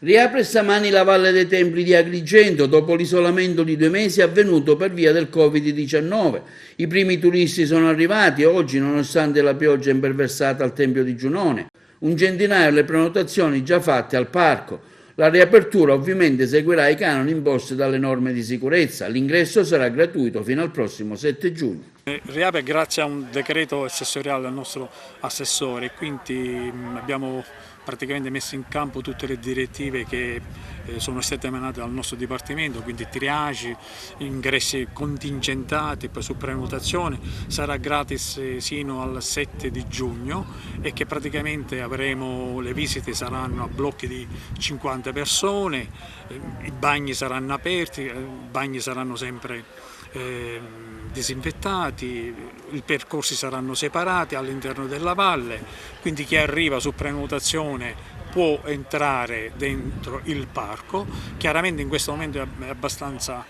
Riapre stamani la Valle dei Templi di Agrigento dopo l'isolamento di 2 mesi avvenuto per via del Covid-19. I primi turisti sono arrivati oggi nonostante la pioggia imperversata al Tempio di Giunone. Un centinaio le prenotazioni già fatte al parco. La riapertura ovviamente seguirà i canoni imposti dalle norme di sicurezza. L'ingresso sarà gratuito fino al prossimo 7 giugno. Riapre grazie a un decreto assessoriale del nostro assessore, quindi abbiamo praticamente messo in campo tutte le direttive che sono state emanate dal nostro Dipartimento, quindi triage, ingressi contingentati, poi su prenotazione, sarà gratis sino al 7 di giugno e che praticamente avremo, le visite saranno a blocchi di 50 persone, i bagni saranno aperti, i bagni saranno sempre disinfettati, i percorsi saranno separati all'interno della valle, quindi chi arriva su prenotazione può entrare dentro il parco. Chiaramente in questo momento è abbastanza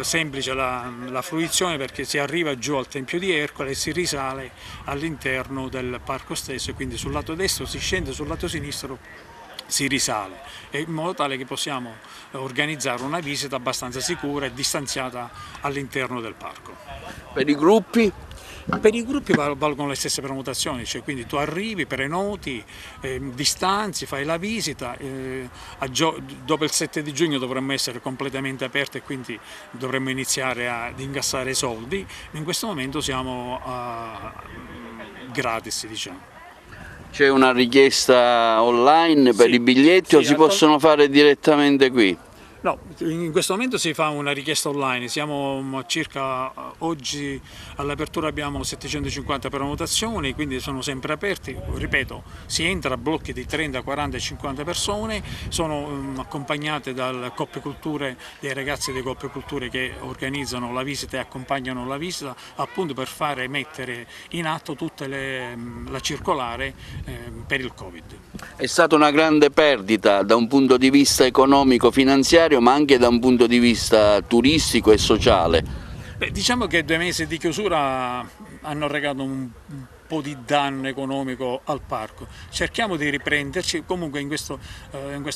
semplice la fruizione, perché si arriva giù al Tempio di Ercole e si risale all'interno del parco stesso, e quindi sul lato destro si scende, sul lato sinistro si risale, in modo tale che possiamo organizzare una visita abbastanza sicura e distanziata all'interno del parco. Per i gruppi? Per i gruppi valgono le stesse prenotazioni, cioè quindi tu arrivi, prenoti, distanzi, fai la visita, dopo il 7 di giugno dovremmo essere completamente aperti e quindi dovremmo iniziare ad incassare soldi. In questo momento siamo gratis, diciamo. C'è una richiesta online per i biglietti o si possono fare direttamente qui? No, in questo momento si fa una richiesta online, siamo circa, oggi all'apertura abbiamo 750 prenotazioni, quindi sono sempre aperti, ripeto, si entra a blocchi di 30, 40, 50 persone, sono accompagnate dalle Coppie Culture, dei ragazzi delle Coppie Culture che organizzano la visita e accompagnano la visita, appunto per fare mettere in atto tutta la circolare per il Covid. È stata una grande perdita da un punto di vista economico-finanziario, ma anche da un punto di vista turistico e sociale. Beh, diciamo che 2 mesi di chiusura hanno recato un po' di danno economico al parco. Cerchiamo di riprenderci, comunque in questo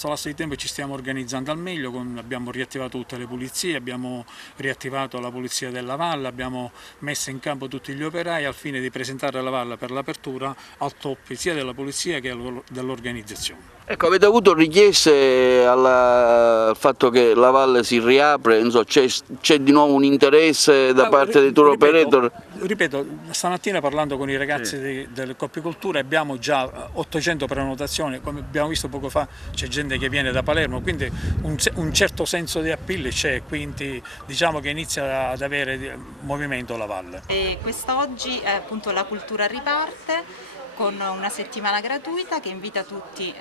lasso di tempo ci stiamo organizzando al meglio, abbiamo riattivato tutte le pulizie, abbiamo riattivato la pulizia della valle, abbiamo messo in campo tutti gli operai al fine di presentare la valle per l'apertura al top sia della polizia che dell'organizzazione. Ecco, avete avuto richieste al fatto che la valle si riapre, c'è di nuovo un interesse da parte dei tour operator? Ripeto, stamattina parlando con i ragazzi delle Coppie Culture abbiamo già 800 prenotazioni, come abbiamo visto poco fa c'è gente che viene da Palermo, quindi un certo senso di appeal c'è, quindi diciamo che inizia ad avere movimento la valle. E quest'oggi appunto la cultura riparte con una settimana gratuita che invita tutti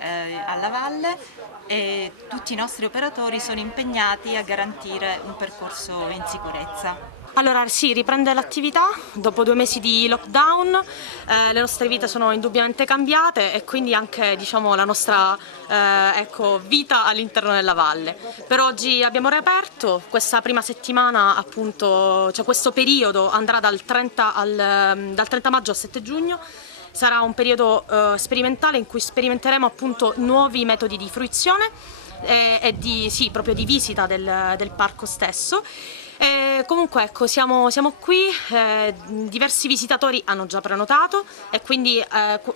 alla valle, e tutti i nostri operatori sono impegnati a garantire un percorso in sicurezza. Allora sì, riprende l'attività dopo 2 mesi di lockdown, le nostre vite sono indubbiamente cambiate e quindi anche diciamo, la nostra vita all'interno della valle. Per oggi abbiamo riaperto, questa prima settimana appunto, cioè questo periodo andrà dal 30 maggio al 7 giugno. Sarà un periodo sperimentale in cui sperimenteremo appunto nuovi metodi di fruizione e proprio di visita del parco stesso. Comunque ecco, siamo qui, diversi visitatori hanno già prenotato e quindi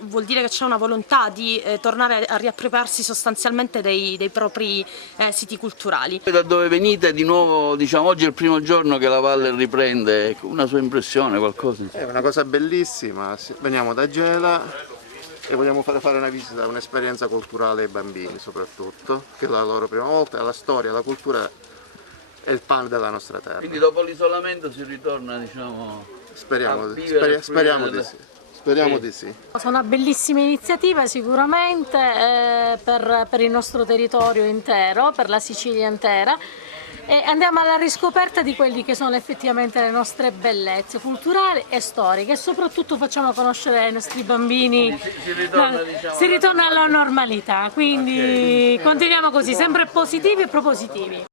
vuol dire che c'è una volontà di tornare a riappropriarsi sostanzialmente dei propri siti culturali. Da dove venite di nuovo, diciamo oggi è il primo giorno che la valle riprende, una sua impressione, qualcosa? È una cosa bellissima, veniamo da Gela e vogliamo fare una visita, un'esperienza culturale ai bambini soprattutto, che è la loro prima volta, la storia, la cultura è il pane della nostra terra. Quindi dopo l'isolamento si ritorna, diciamo, speriamo a vivere, speriamo di sì. Speriamo di sì. È una bellissima iniziativa sicuramente per il nostro territorio intero, per la Sicilia intera, e andiamo alla riscoperta di quelli che sono effettivamente le nostre bellezze culturali e storiche, e soprattutto facciamo conoscere ai nostri bambini, si ritorna alla normalità, quindi continuiamo così, sempre positivi e propositivi.